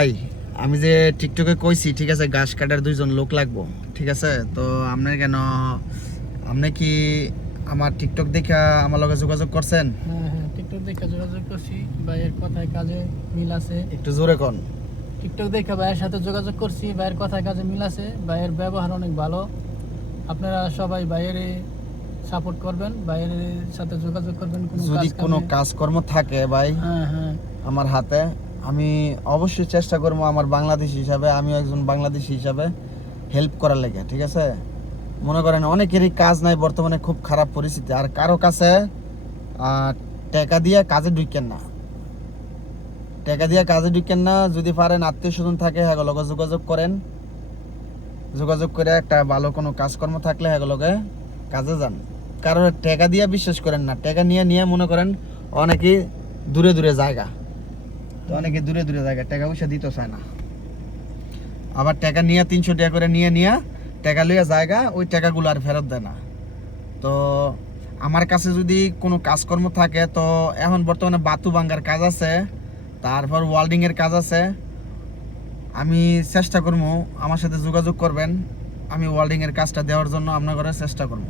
ভাই আমি যে টিকটকে কইছি ঠিক আছে ঘাস কাটার 2 জন লোক লাগবো ঠিক আছে তো আপনার কেন আপনি কি আমার টিকটক দেখে আমার লগে যোগাযোগ করছেন? হ্যাঁ টিকটক দেখে যোগাযোগ করছি, ভাইয়ের কথায় কাজে মিল আছে। একটু জোরে কোন। টিকটক দেখে ভাইয়ের সাথে যোগাযোগ করছি, ভাইয়ের কথায় কাজে মিল আছে, ভাইয়ের ব্যবহার অনেক ভালো। আপনারা সবাই ভাইয়ের সাপোর্ট করবেন, ভাইয়ের সাথে যোগাযোগ করবেন। যদি কোনো কাজকর্ম থাকে ভাই হ্যাঁ আমার হাতে, আমি অবশ্যই চেষ্টা করবো আমার বাংলাদেশি হিসাবে, আমি একজন বাংলাদেশি হিসাবে হেল্প করার লেগে। ঠিক আছে, মনে করেন অনেকেরই কাজ নাই বর্তমানে, খুব খারাপ পরিস্থিতি। আর কারো কাছে টাকা দিয়ে কাজে ঢুকেন না, টাকা দিয়ে কাজে ঢুকেন না। যদি পারেন আত্মীয় স্বজন থাকে হ্যাগুলোকে যোগাযোগ করেন, যোগাযোগ করে একটা ভালো কোনো কাজকর্ম থাকলে হ্যাগুলোকে কাজে যান। কারণ টাকা দিয়ে বিশ্বাস করেন না, টাকা নিয়ে মনে করেন অনেকেই দূরে দূরে জায়গা, তো অনেকে দূরে দূরে জায়গা টাকা পয়সা দিতে চায় না। আবার টাকা নিয়ে 300 টাকা করে নিয়ে টাকা লইয়া জায়গা, ওই টাকাগুলো আর ফেরত দেয় না। তো আমার কাছে যদি কোনো কাজকর্ম থাকে, তো এখন বর্তমানে বাতু ভাঙ্গার কাজ আছে, তারপর ওয়েল্ডিংয়ের কাজ আছে। আমি চেষ্টা করবো, আমার সাথে যোগাযোগ করবেন, আমি ওয়েল্ডিংয়ের কাজটা দেওয়ার জন্য আপনার ঘরে চেষ্টা করবো।